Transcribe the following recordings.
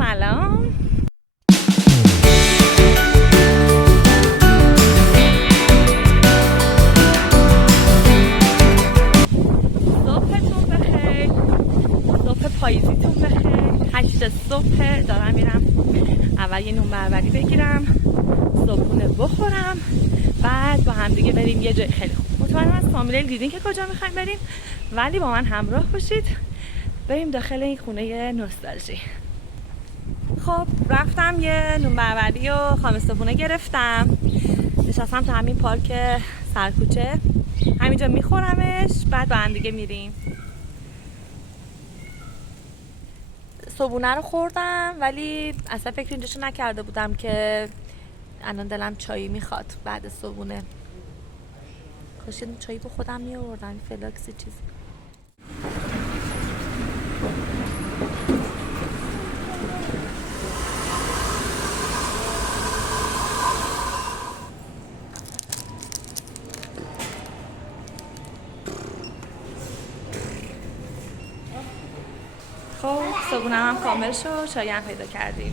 سلام. صبحتون بخیر، صبح پاییزیتون بخیر. 8 صبح دارم میرم اول یه نون بربری بگیرم، صبحونه بخورم، بعد با هم دیگه بریم یه جای خیلی خوب. مطمئنم از فامیل دیدین که کجا میخوایم بریم، ولی با من همراه باشید بریم داخل این خونه نوستالژی. خب رفتم یه نون بربری و خام صبحونه گرفتم، نشستم تو همین پارک سرکوچه، همینجا میخورمش، بعد با هم دیگه میریم. صبحونه رو خوردم ولی اصلا فکر اینجاشو نکرده بودم که الان دلم چایی میخواد بعد صبحونه. کاش چایی با خودم میآوردم، فلاکسی چیز. خب صبحونه هم کامل شد، چایی هم پیدا کردیم.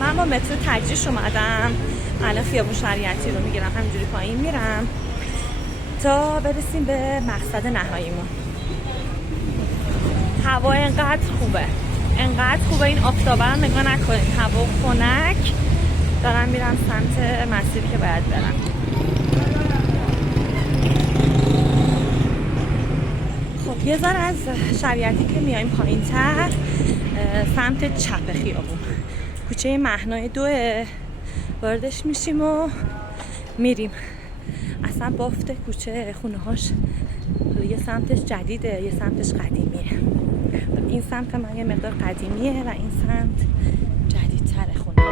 من با مترو تجریش اومدم، الان خیابون شریعتی رو میگیرم، همینجوری پایین میرم تا برسیم به مقصد نهاییمون. هوا انقدر خوبه، این آفتابه رو نگاه نکنید، هوا خنک. دارم میرم سمت مسیری که باید برم. خب یه ذره از شریعتی که میایم پایین تر سمت چپ خیابون کوچه مهنای 2 واردش میشیم و میریم. اصلا بافت کوچه خونه هاش یه سمتش جدیده، یه سمتش قدیمیه. این سمت من یه مقدار قدیمیه و این سمت جدیدتره خونه.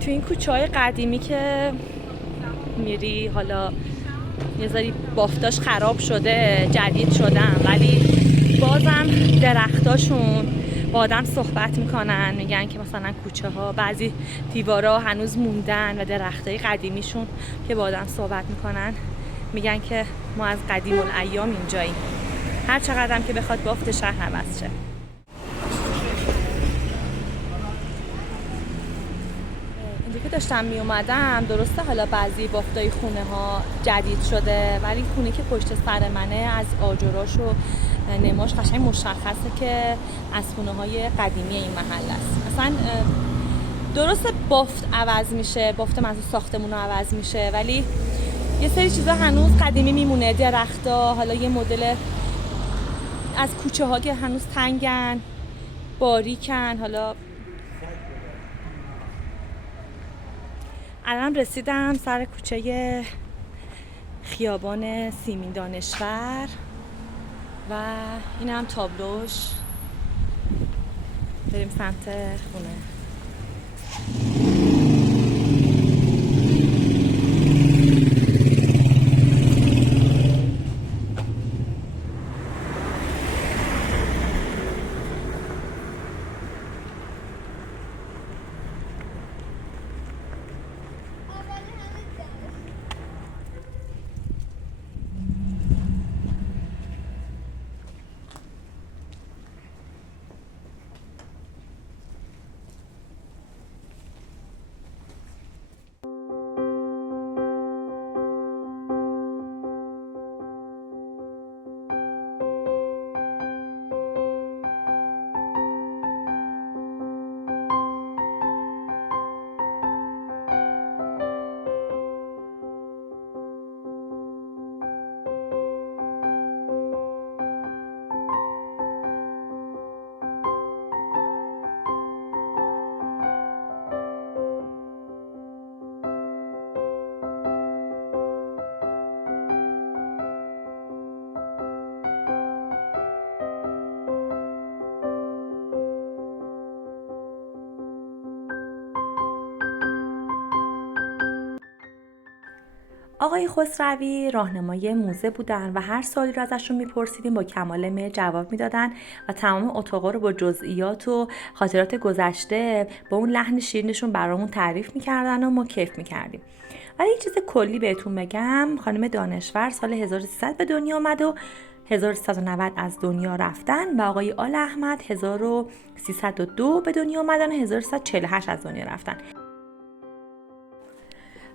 تو این کوچه های قدیمی که میری، حالا یه ذاری بافتاش خراب شده، جدید شدن، ولی بازم درختاشون با آدم صحبت میکنن، میگن که مثلا کوچه ها بعضی دیوارا هنوز موندن و درختای قدیمیشون که با آدم صحبت میکنن میگن که ما از قدیم الایام اینجاییم، هر چقدر هم که بخواد بافت شهر عوض شه. که داشتم می اومدم، درسته حالا بعضی بافتای خونه ها جدید شده، ولی خونه که پشت سر منه از آجراش و نماش قشنگ مشخصه که از خونه های قدیمی این محل است. اصلا درسته بافت عوض میشه، بافت منظور ساختمون ها عوض میشه، ولی یه سری چیزا هنوز قدیمی میمونه. درختا، حالا یه مدل از کوچه ها که هنوز تنگن، باریکن. حالا الان رسیدم سر کوچه خیابان سیمین دانشور و این هم تابلوش. بریم سمت خونه. آقای خسروی راهنمای موزه بودن و هر سوالی رو ازشون میپرسیدیم با کمال میل جواب میدادن و تمام اتاقا رو با جزئیات و خاطرات گذشته با اون لحن شیرینشون برامون تعریف میکردن و ما کیف میکردیم. ولی یه چیز کلی بهتون بگم، خانم دانشور سال 1300 به دنیا آمد و 1390 از دنیا رفتن و آقای آل احمد 1302 به دنیا آمدن و 1348 از دنیا رفتن.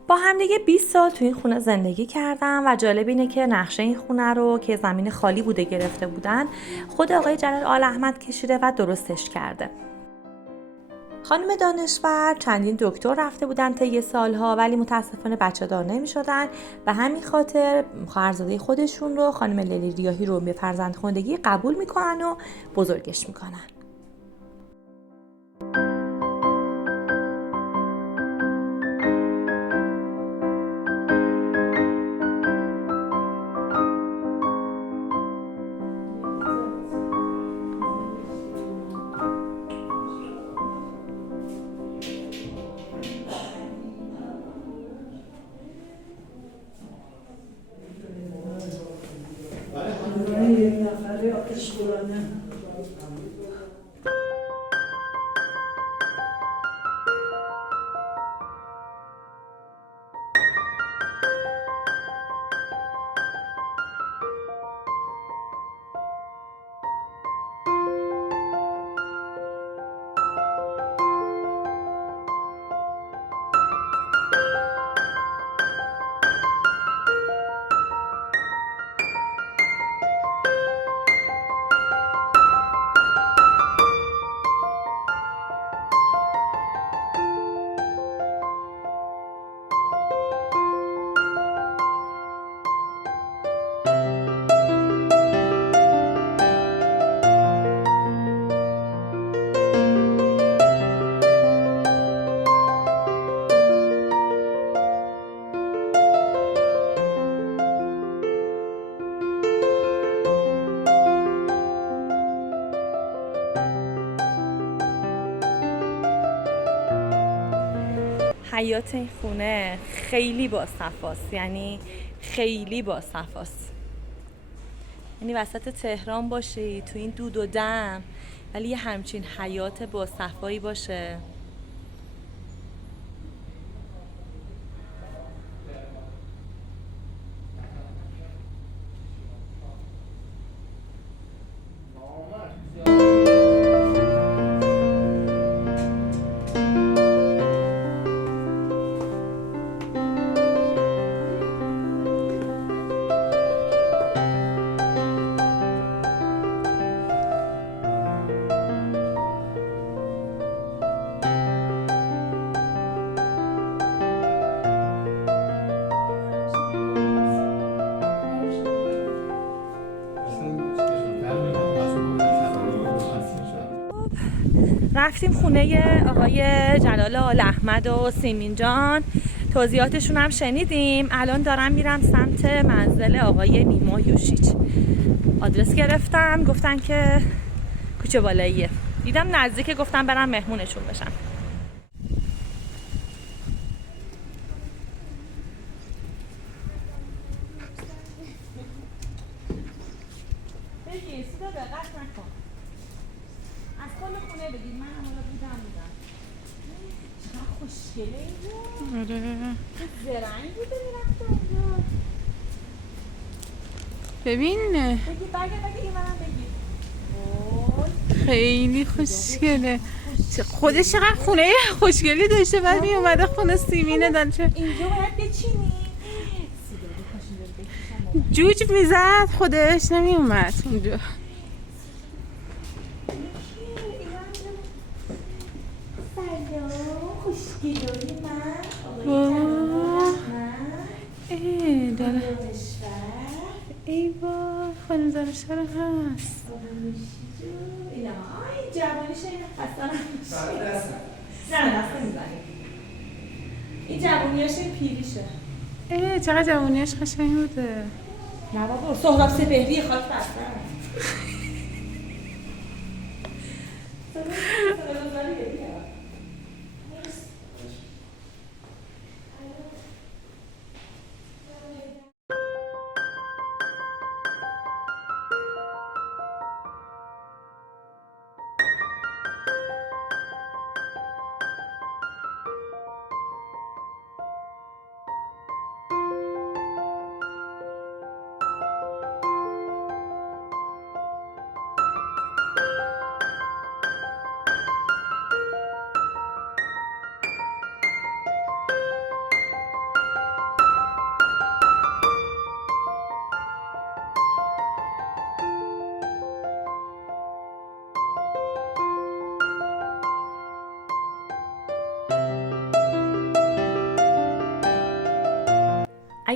با هم دیگه 20 سال تو این خونه زندگی کردم و جالب اینه که نقشه این خونه رو که زمین خالی بوده گرفته بودن خود آقای جلال آل احمد کشیده و درستش کرده. خانم دانشور چندین دکتر رفته بودن طی سالها ولی متاسفانه بچه دار نمی شدن و همین خاطر خواهرزاده خودشون رو خانم لیلی ریاحی رو به فرزندخواندگی قبول میکنن و بزرگش میکنن. حیات این خونه خیلی باصفاست، یعنی خیلی باصفاست. یعنی وسط تهران باشی تو این دود و دم ولی یه همچین حیات باصفایی باشه. رفتیم خونه آقای جلال آل احمد و سیمین جان، توضیحاتشون هم شنیدیم. الان دارم میرم سمت منزل آقای نیما یوشیچ. آدرس گرفتم، گفتن که کوچه بالاییه. دیدم نزدیکه، گفتم برم مهمونشون بشم. بگیر سیدا دقت نکن، از کل خونه بگیر. من حالا بودم چقدر خوشگله اینجا. آره زرنگ بوده میرفته اونجا. ببین بگیر بگیر این منم بگیر. خیلی خوشگله. خودش چقدر خونه خوشگلی داشته. بعد می اومده خونه سیمینه دانچه اینجا باید بچینی. جوج میزد خودش نمی اومد اونجا. خوشگلی من ای داره. ای با خانم دانشور هست. اینا این جوانیش این خسته نمیشه. نه دست میزنی. این جوانیش این پیریشه. ای چقدر جوانیش قشنگ بوده. نه بابا سهراب سپهری خاک بستن.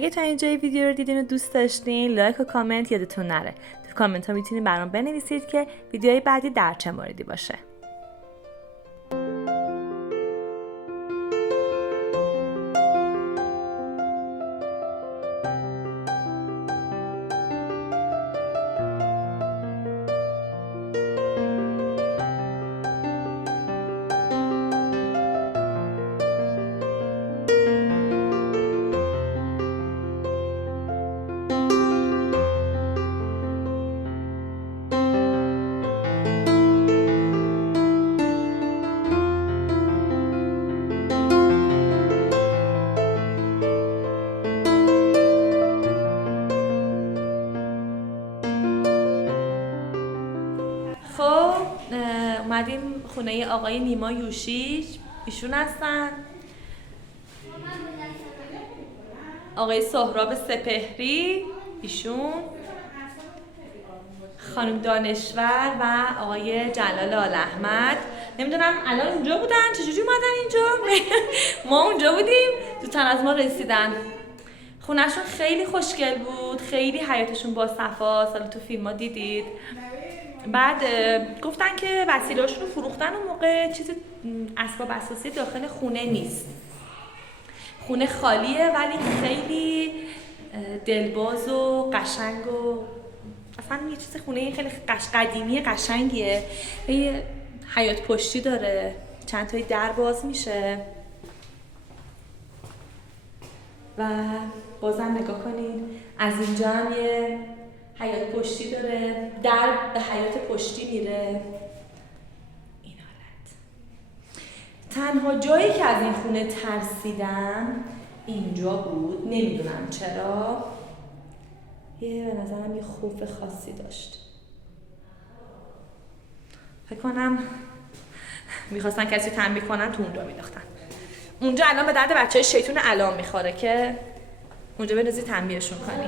اگه تا اینجا ویدیو رو دیدین و دوست داشتین لایک و کامنت یادتون نره. تو کامنت ها میتونین برام بنویسید که ویدیوهای بعدی در چه موردی باشه. اومدیم خونه آقای نیما یوشی، ایشون هستن. آقای سهراب سپهری، ایشون. خانم دانشور و آقای جلال آل احمد. نمیدونم الان اونجا بودن، چجوری اومدن اینجا؟ ما اونجا بودیم، زودتر از ما رسیدن. خونهشون خیلی خوشگل بود، خیلی حیاتشون با صفاست، حالا تو فیلم ها دیدید. بعد گفتن که وسیله‌هاشون رو فروختن اون موقع، چیز اسباب اساسی داخل خونه نیست. خونه خالیه ولی خیلی دلباز و قشنگ و اصلا یه چیز خونه خیلی قدیمی قشنگیه. یه حیاط پشتی داره، چند تایی در باز میشه و بازم نگاه کنید از اینجا هم یه حیاط پشتی داره، در به حیاط پشتی میره. این حالت. تنها جایی که از این خونه ترسیدم اینجا بود، نمیدونم چرا. یه به نظرم یه خوف خاصی داشت. فکر کنم میخواستن کسی تنبیه کنن تو اونجا میداختن. اونجا الان به درد بچه شیطون علام میخوره که اونجا بنازی تنبیهشون کنی.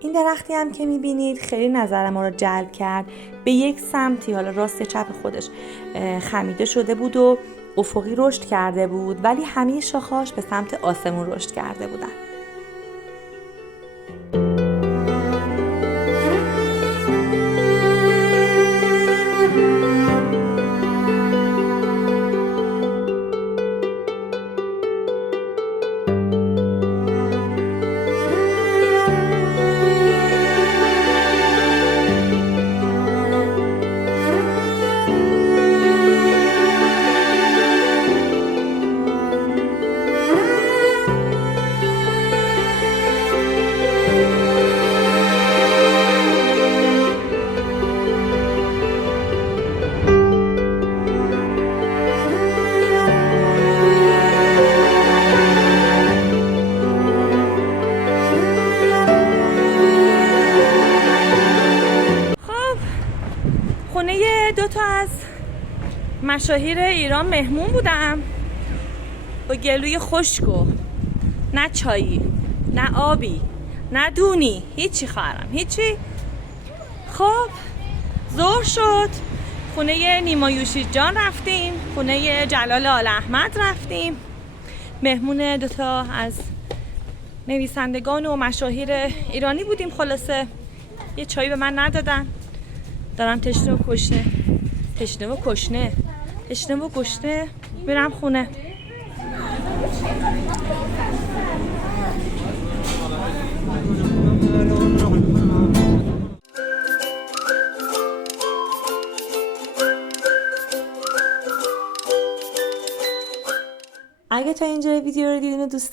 این درختی هم که میبینید خیلی نظر ما رو جلب کرد. به یک سمتی، حالا راست چپ خودش خمیده شده بود و افقی رشد کرده بود، ولی همه شاخه‌هاش به سمت آسمون رشد کرده بودن. دو تا از مشاهیر ایران مهمون بودم با گلوی خشک و نه چایی نه آبی نه دونی، هیچی خواهرم، هیچی. خب ظهر شد، خونه نیما یوشی جان رفتیم، خونه جلال آل احمد رفتیم، مهمون دو تا از نویسندگان و مشاهیر ایرانی بودیم. خلاصه یه چایی به من ندادن، دارم تشنه و کشنه میرم خونه. اگه تا اینجا ویدیو رو دیدین و دوست